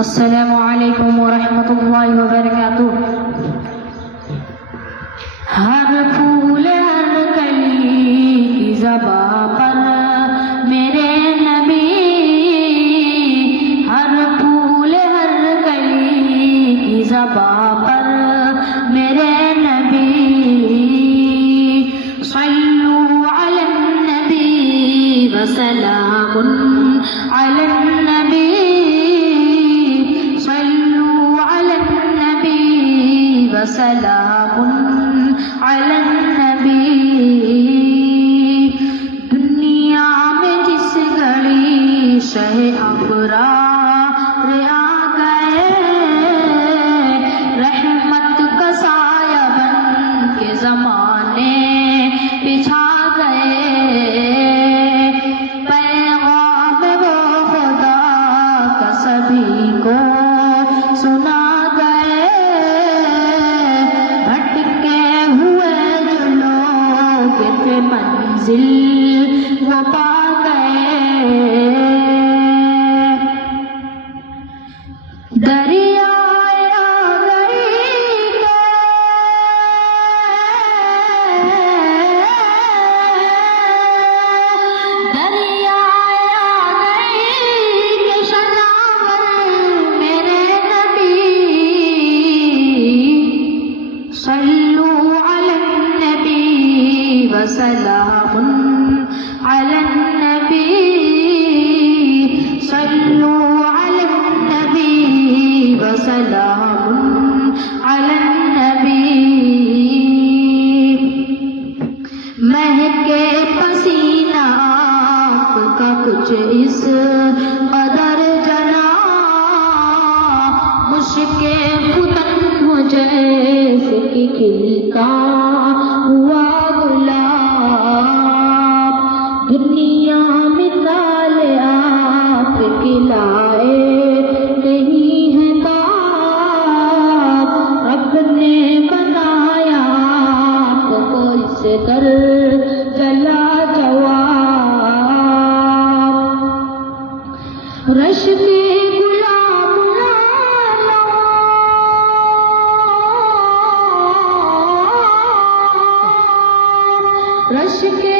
السلام علیکم ورحمۃ اللہ وبرکاتہ۔ ہر پھول ہر کلی کی زباں پر میرے نبی، ہر پھول ہر کلی کی زباں پر میرے نبی، صلوا علی النبی وسلام علی النبی، سلام علی النبی۔ دنیا میں جس گھڑی شہ ابرار آ گئے، رحمت کا سایہ بن کے زمانے بچھا گئے، پیغام وہ خدا کا سبھی کو سنا منزل وہ پا گئے، دریائے آگئی کے شناور میرے نبی، صلو علی النبی وسلام علی النبی، صلوا علی النبی وسلام علی النبی۔ مہکے پسینہ آپ کا کچھ اس قدر جلا، مشکے فتن ہو جیسے کہ کھلتا ہوا دنیا مثال آپ کی لائے نہیں ہے تاب، رب نے بنایا آپ کو اس در جلا جواب، رش کے گلاب رش کے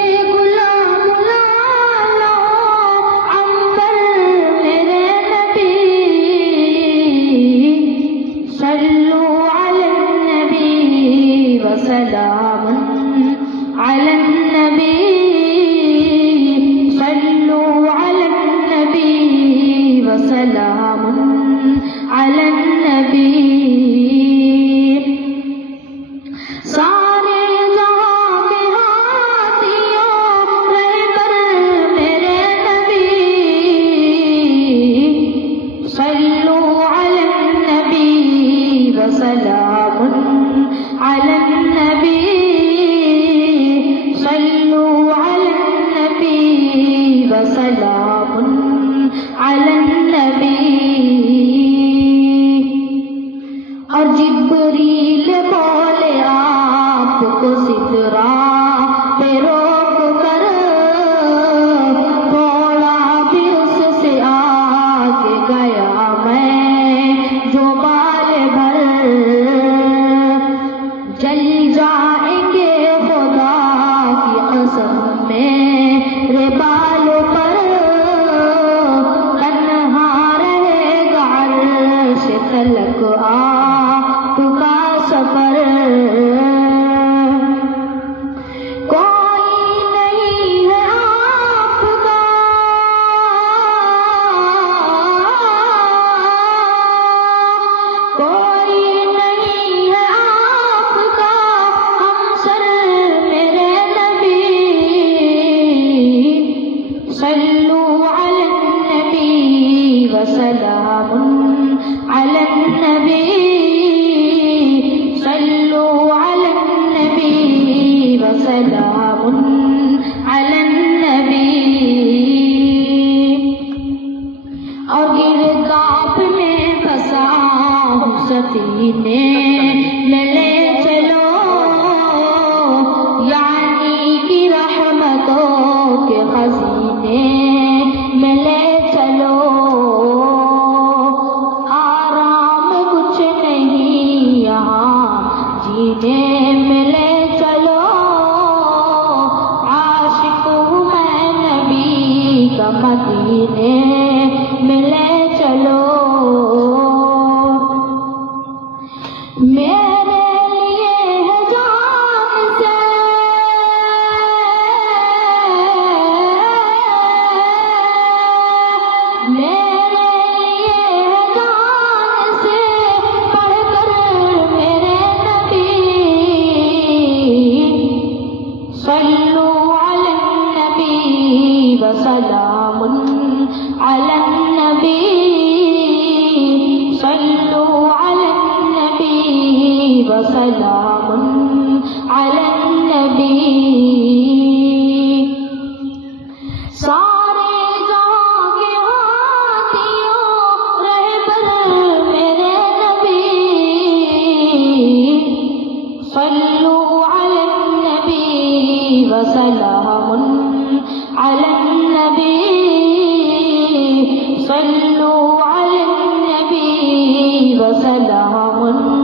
سلام علی النبی، صلوا علی النبی وسلام علی النبی۔ سارے جہاں کے ہاتھیوں رہبر میرے نبی، صلوا علی النبی وسلام علی النبی، صلوا علی النبی وسلام علی النبی۔ اور جبریل بولے آپ کو سدرا پہ روک کر، تھوڑا بھی اس سے آگے گیا میں جو بال بھر، جل جائیں گے خدا کی قسم میرے بال پر، تنہا رہے گا عرش تلک آپ کا سفر، کوئی نہیں ہے آپ کا کوئی نہیں ہے آپ کا ہمسر میرے نبی، صلوا علی النبی وسلام علی النبی، صلوا علی النبی وسلام علی النبی۔ اور گرداب میں پھنسا ہوں سفینے میں لے چلو، یعنی کی رحمتوں کے خزینے میں لے چلو، وسلام علی النبی سارے جہاں کے ہاتھیوں رہبر میرے نبی صلو علی النبی وسلام علی النبی صلو علی النبی وسلام